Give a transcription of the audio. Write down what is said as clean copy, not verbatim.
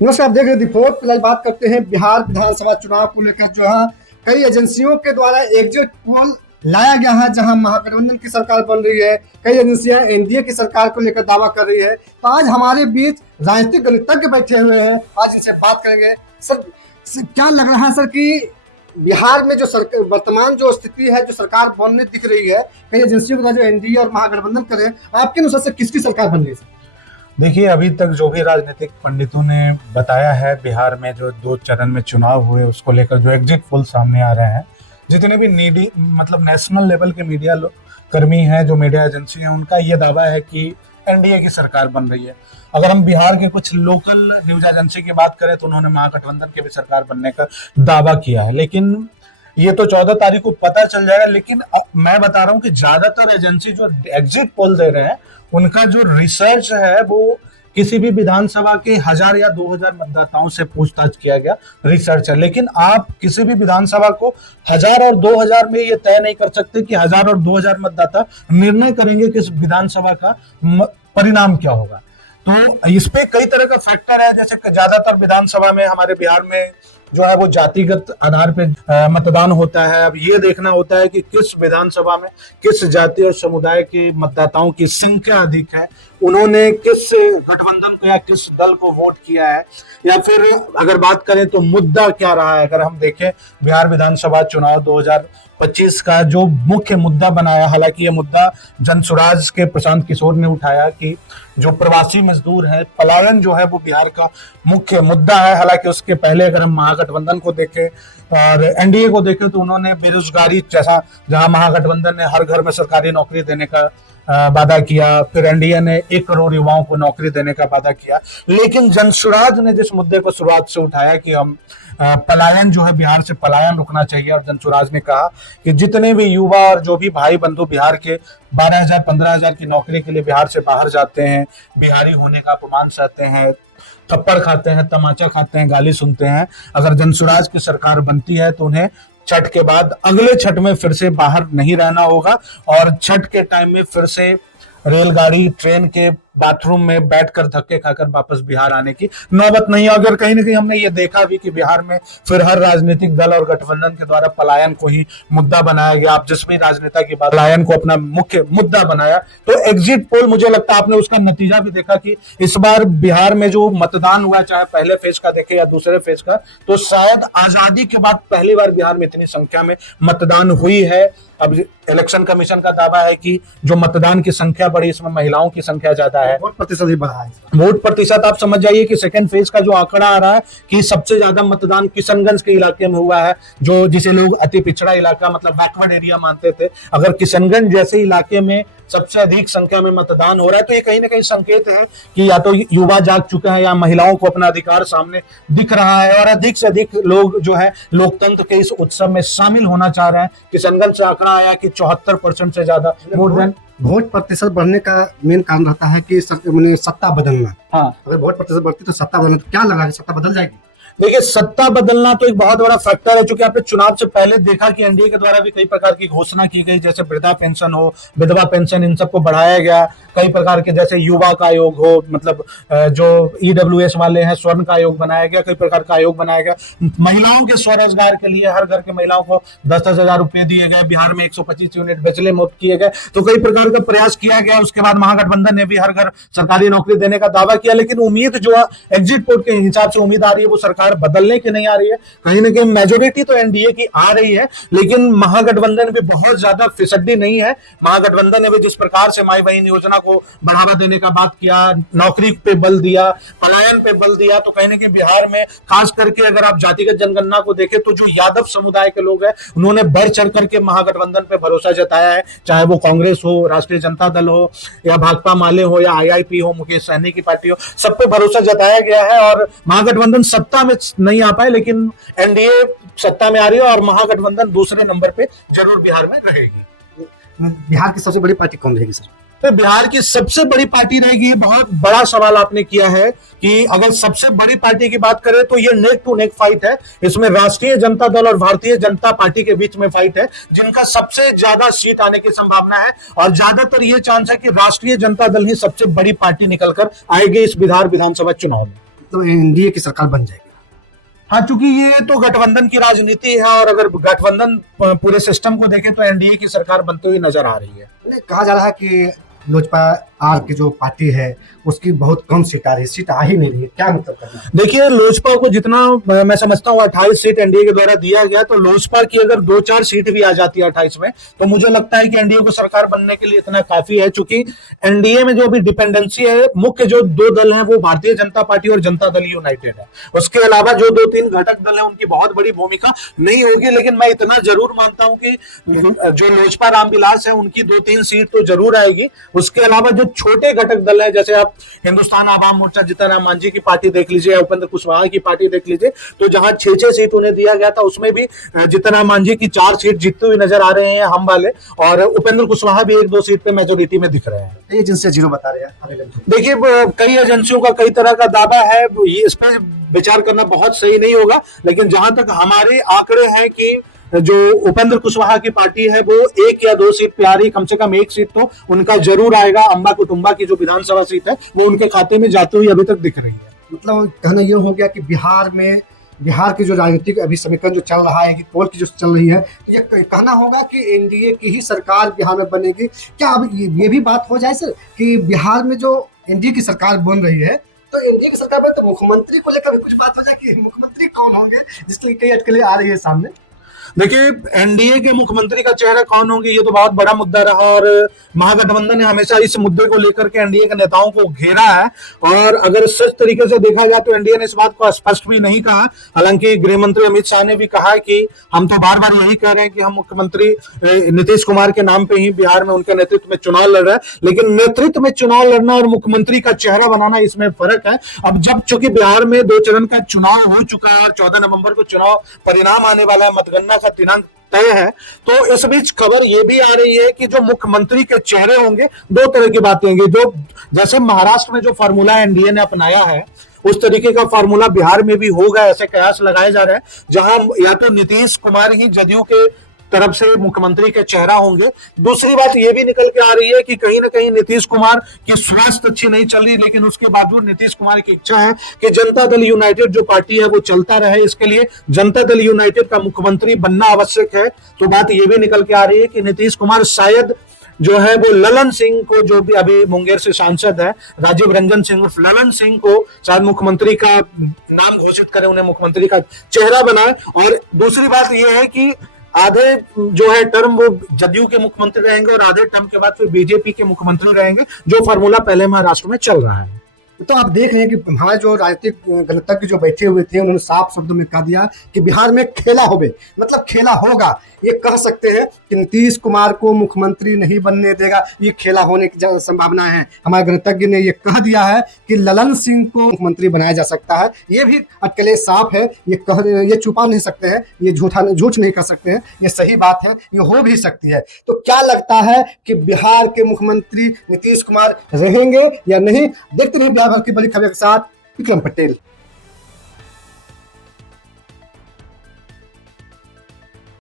नमस्कार, आप देख रहे हैं रिपोर्ट। फिलहाल बात करते हैं बिहार विधानसभा चुनाव को लेकर। जो है कई एजेंसियों के द्वारा एग्जिट पोल लाया गया है, जहां महागठबंधन की सरकार बन रही है। कई एजेंसियां एनडीए की सरकार को लेकर दावा कर रही है। तो आज हमारे बीच राजनीतिक गणितज्ञ बैठे हुए हैं, आज इनसे बात करेंगे। सर, क्या लग रहा है सर कि बिहार में जो वर्तमान जो स्थिति है, जो सरकार बनने दिख रही है, कई एजेंसियों के द्वारा जो एनडीए और महागठबंधन करे, आपके अनुसार से किसकी सरकार बन रही है? देखिए, अभी तक जो भी राजनीतिक पंडितों ने बताया है, बिहार में जो 2 चरण में चुनाव हुए उसको लेकर जो एग्जिट पोल सामने आ रहे हैं, जितने भी नीडी मतलब नेशनल लेवल के मीडिया कर्मी हैं, जो मीडिया एजेंसी हैं, उनका ये दावा है कि एनडीए की सरकार बन रही है। अगर हम बिहार के कुछ लोकल न्यूज एजेंसी की बात करें तो उन्होंने महागठबंधन की भी सरकार बनने का दावा किया है, लेकिन ये तो 14 तारीख को पता चल जाएगा। लेकिन मैं बता रहा हूँ कि ज्यादातर एजेंसी जो एग्जिट पोल दे रहे हैं, उनका जो रिसर्च है वो किसी भी विधानसभा के 1000 या 2000 मतदाताओं से पूछताछ किया गया रिसर्च है। लेकिन आप किसी भी विधानसभा को 1000 और 2000 में ये तय नहीं कर सकते कि 1000 और 2000 मतदाता निर्णय करेंगे कि इस विधानसभा का परिणाम क्या होगा। तो इस पे कई तरह का फैक्टर है, जैसे ज्यादातर विधानसभा में हमारे बिहार में जो है वो जातिगत आधार पे मतदान होता है। अब ये देखना होता है कि किस विधानसभा में किस जाति और समुदाय के मतदाताओं की संख्या अधिक है, उन्होंने किस गठबंधन को या किस दल को वोट किया है, या फिर अगर बात करें तो मुद्दा क्या रहा है। अगर हम देखें बिहार विधानसभा चुनाव 2025 का जो मुख्य मुद्दा बनाया, हालांकि ये मुद्दा जनसुराज के प्रशांत किशोर ने उठाया कि जो प्रवासी मजदूर है, पलायन जो है वो बिहार का मुख्य मुद्दा है। हालांकि उसके पहले अगर हम महागठबंधन को देखें और एनडीए को देखें तो उन्होंने बेरोजगारी जैसा, जहां महागठबंधन ने हर घर में सरकारी नौकरी देने का वादा किया, फिर एनडीए ने 1 करोड़ युवाओं को नौकरी देने का वादा किया। लेकिन जनसुराज ने जिस मुद्दे को शुरुआत से उठाया कि हम पलायन जो है, बिहार से पलायन रुकना चाहिए, और जनसुराज ने कहा कि जितने भी युवा और जो भी भाई बंधु बिहार के 12,000 15,000 की नौकरी के लिए बिहार से बाहर जाते हैं, बिहारी होने का अपमान सहते हैं, थप्पड़ खाते हैं, तमाचा खाते हैं, गाली सुनते हैं, अगर जनसुराज की सरकार बनती है तो उन्हें छठ के बाद अगले छठ में फिर से बाहर नहीं रहना होगा, और छठ के टाइम में फिर से रेलगाड़ी ट्रेन के बाथरूम में बैठकर धक्के खाकर वापस बिहार आने की नौबत नहीं है। अगर कहीं ना कहीं हमने ये देखा भी कि बिहार में फिर हर राजनीतिक दल और गठबंधन के द्वारा पलायन को ही मुद्दा बनाया गया। आप जिस भी राजनेता की बात, पलायन को अपना मुख्य मुद्दा बनाया, तो एग्जिट पोल मुझे लगता है आपने उसका नतीजा भी देखा कि इस बार बिहार में जो मतदान हुआ, चाहे पहले फेज का देखे या दूसरे फेज का, तो शायद आजादी के बाद पहली बार बिहार में इतनी संख्या में मतदान हुई है। अब इलेक्शन कमीशन का दावा है कि जो मतदान की संख्या बढ़ी, इसमें महिलाओं की संख्या ज्यादा है, वोट प्रतिशत भी बढ़ा है। वोट प्रतिशत आप समझ जाइए कि सेकंड फेज का जो आंकड़ा आ रहा है कि सबसे ज्यादा मतदान किशनगंज के इलाके में हुआ है, जो जिसे लोग अति पिछड़ा इलाका मतलब बैकवर्ड एरिया मानते थे। अगर किशनगंज जैसे इलाके में सबसे अधिक संख्या में मतदान हो रहा है, तो ये कहीं ना कहीं संकेत है कि या तो युवा जाग चुके हैं या महिलाओं को अपना अधिकार सामने दिख रहा है, और अधिक से अधिक लोग जो है लोकतंत्र के इस उत्सव में शामिल होना चाह रहे हैं। किशनगंज से आंकड़ा आया कि 74% से ज्यादा मोर देन वोट प्रतिशत बढ़ने का मेन कारण रहता है कि सत्ता बदलना। हाँ, अगर वोट प्रतिशत बढ़ती तो सत्ता बदलना, तो क्या लगा कि सत्ता बदल जाएगी? देखिए, सत्ता बदलना तो एक बहुत बड़ा फैक्टर है, क्योंकि आपने चुनाव से पहले देखा कि एनडीए के द्वारा भी कई प्रकार की घोषणा की गई, जैसे वृद्धा पेंशन हो, विधवा पेंशन, इन सबको बढ़ाया गया। कई प्रकार के जैसे युवा का आयोग हो, मतलब जो ईडब्ल्यूएस वाले हैं, स्वर्ण का आयोग बनाया गया, कई प्रकार का आयोग बनाया गया। महिलाओं के स्वरोजगार के लिए हर घर के महिलाओं को 10-10 हजार रुपए दिए गए। बिहार में 125 यूनिट बिजली मुफ्त किए गए। तो कई प्रकार का प्रयास किया गया। उसके बाद महागठबंधन ने भी हर घर सरकारी नौकरी देने का दावा किया, लेकिन उम्मीद जो एग्जिट पोल के हिसाब से उम्मीद आ रही है वो सरकार बदलने की नहीं आ रही है। कहीं ना कहीं मेजोरिटी तो एनडीए की आ रही है, लेकिन महागठबंधन भी बहुत ज्यादा फिसड्डी नहीं है। महागठबंधन ने भी जिस प्रकार से माई बहन योजना को बढ़ावा देने का बात किया, नौकरी पे बल दिया, पलायन पे बल दिया, तो कहीं ना कहीं बिहार में खास करके अगर आप जातिगत जनगणना को देखें तो जो यादव समुदाय के लोग हैं उन्होंने बढ़ चढ़ करके महागठबंधन पे भरोसा जताया है। चाहे वो कांग्रेस हो, राष्ट्रीय जनता दल हो, या भाकपा माले हो, या आईआईपी हो, मुकेश सहनी की पार्टी हो, सब पे भरोसा जताया गया है। और महागठबंधन सत्ता में नहीं आ पाए, लेकिन एनडीए सत्ता में आ रही है और महागठबंधन दूसरे नंबर पे जरूर बिहार में रहेगी। बिहार की सबसे बड़ी पार्टी कौन रहेगी सर? तो बिहार की सबसे बड़ी पार्टी रहेगी। बहुत बड़ा सवाल आपने किया है कि अगर सबसे बड़ी पार्टी की बात करें तो ये नेक टू नेक फाइट है। इसमें राष्ट्रीय जनता दल और भारतीय जनता पार्टी के बीच में फाइट है, जिनका सबसे ज्यादा सीट आने की संभावना है। और ज्यादातर ये चांस है कि राष्ट्रीय जनता दल ही सबसे बड़ी पार्टी निकलकर आएगी इस बिहार विधानसभा चुनाव में। मतलब एनडीए की सरकार बन जाएगी। हाँ, चूंकि ये तो गठबंधन की राजनीति है और अगर गठबंधन पूरे सिस्टम को देखें तो एनडीए की सरकार बनती हुई नजर आ रही है। नहीं, कहा जा रहा है कि लोजपा आर की जो पार्टी है उसकी बहुत कम सीट आ रही है, सीट आ ही नहीं रही है, क्या मतलब करना है? देखिए, लोजपा को जितना मैं समझता हूँ 28 सीट एनडीए के द्वारा दिया गया, तो लोजपा की अगर 2-4 सीट भी आ जाती है 28 में, तो मुझे लगता है कि एनडीए को सरकार बनने के लिए इतना काफी है। चूंकि एनडीए में जो अभी डिपेंडेंसी है, मुख्य जो दो दल हैं वो भारतीय जनता पार्टी और जनता दल यूनाइटेड है। उसके अलावा जो 2-3 घटक दल है उनकी बहुत बड़ी भूमिका नहीं होगी, लेकिन मैं इतना जरूर मानता हूं कि जो लोजपा रामविलास है उनकी 2-3 सीट तो जरूर आएगी। उसके अलावा जो छोटे घटक दल है, जैसे आप हिंदुस्तान आवाम मोर्चा जीतनराम मांझी की पार्टी देख लीजिए, उपेंद्र कुशवाहा की पार्टी देख लीजिए, तो जहां 6-6 सीट उन्हें दिया गया था उसमें भी जीतनराम मांझी की 4 सीट जीतते हुए नजर आ रहे हैं हम वाले, और उपेंद्र कुशवाहा भी 1-2 सीट पे मेजोरिटी में दिख रहे हैं। एजेंसी जीरो बता रहे हैं। देखिए, कई एजेंसियों का कई तरह का दावा है, इस पर विचार करना बहुत सही नहीं होगा, लेकिन जहां तक हमारे आंकड़े हैं कि जो उपेंद्र कुशवाहा की पार्टी है वो 1 या 2 सीट पे आ रही, कम से कम 1 सीट तो उनका जरूर आएगा। अंबा कुटुंबा की जो विधानसभा सीट है वो उनके खाते में जाते हुए अभी तक दिख रही है। मतलब कहना यह हो गया कि बिहार की जो राजनीतिक अभी समीकरण जो चल रहा है, कि पोल की जो चल रही है, तो ये कहना होगा कि एनडीए की ही सरकार बिहार में बनेगी। क्या अब ये भी बात हो जाए सर कि बिहार में जो एनडीए की सरकार बन रही है, तो एनडीए की सरकार बने तो मुख्यमंत्री को लेकर भी कुछ बात हो जाए कि मुख्यमंत्री कौन होंगे, जिसके लिए कई अटकलें आ रही है सामने? देखिए, एनडीए के मुख्यमंत्री का चेहरा कौन होंगे ये तो बहुत बड़ा मुद्दा रहा, और महागठबंधन ने हमेशा इस मुद्दे को लेकर के एनडीए के नेताओं को घेरा है। और अगर सच तरीके से देखा जाए तो एनडीए ने इस बात को स्पष्ट भी नहीं कहा। हालांकि गृह मंत्री अमित शाह ने भी कहा कि हम तो बार बार यही कह रहे हैं कि हम मुख्यमंत्री नीतीश कुमार के नाम पे ही बिहार में उनके नेतृत्व में चुनाव लड़ रहे हैं, लेकिन नेतृत्व में चुनाव लड़ना और मुख्यमंत्री का चेहरा बनाना, इसमें फर्क है। अब जब चूंकि बिहार में 2 चरण का चुनाव हो चुका है और 14 नवंबर को चुनाव परिणाम आने वाला है, मतगणना का दिनांक तय है, तो इस बीच खबर यह भी आ रही है कि जो मुख्यमंत्री के चेहरे होंगे, 2 तरह की बातें होंगी। जो जैसे महाराष्ट्र में जो फार्मूला एनडीए ने अपनाया है, उस तरीके का फार्मूला बिहार में भी होगा, ऐसे कयास लगाए जा रहे हैं, जहां या तो नीतीश कुमार ही जदयू के तरफ से मुख्यमंत्री के चेहरा होंगे। दूसरी बात यह भी निकल के आ रही है कि कहीं ना कहीं नीतीश कुमार की स्वास्थ्य अच्छी नहीं चल रही, लेकिन उसके बावजूद नीतीश कुमार की इच्छा है कि जनता दल यूनाइटेड जो पार्टी है वो चलता रहे, इसके लिए जनता दल यूनाइटेड का मुख्यमंत्री बनना आवश्यक है। तो बात यह भी निकल के आ रही है कि नीतीश कुमार शायद जो है वो ललन सिंह को, जो भी अभी मुंगेर से सांसद है, राजीव रंजन सिंह उर्फ ललन सिंह को शायद मुख्यमंत्री का नाम घोषित करें, उन्हें मुख्यमंत्री का चेहरा बनाए। और दूसरी बात यह है कि आधे जो है टर्म वो जदयू के मुख्यमंत्री रहेंगे और आधे टर्म के बाद फिर बीजेपी के मुख्यमंत्री रहेंगे, जो फार्मूला पहले महाराष्ट्र में चल रहा है। तो आप देख रहे हैं कि हमारे जो राजनीतिक गणतज्ञ जो बैठे हुए थे उन्होंने साफ शब्दों में कह दिया कि बिहार में खेला होगा, मतलब खेला होगा। ये कह सकते हैं कि नीतीश कुमार को मुख्यमंत्री नहीं बनने देगा, ये खेला होने की संभावना है। हमारे गणतज्ञ ने ये कह दिया है कि ललन सिंह को मुख्यमंत्री बनाया जा सकता है। ये भी अटकलें साफ है, ये छुपा नहीं सकते हैं, ये झूठ नहीं कर सकते हैं, ये सही बात है, ये हो भी सकती है। तो क्या लगता है कि बिहार के मुख्यमंत्री नीतीश कुमार रहेंगे या नहीं? देखते रहिए बिहार भर की बड़ी खबर के साथ विक्रम पटेल।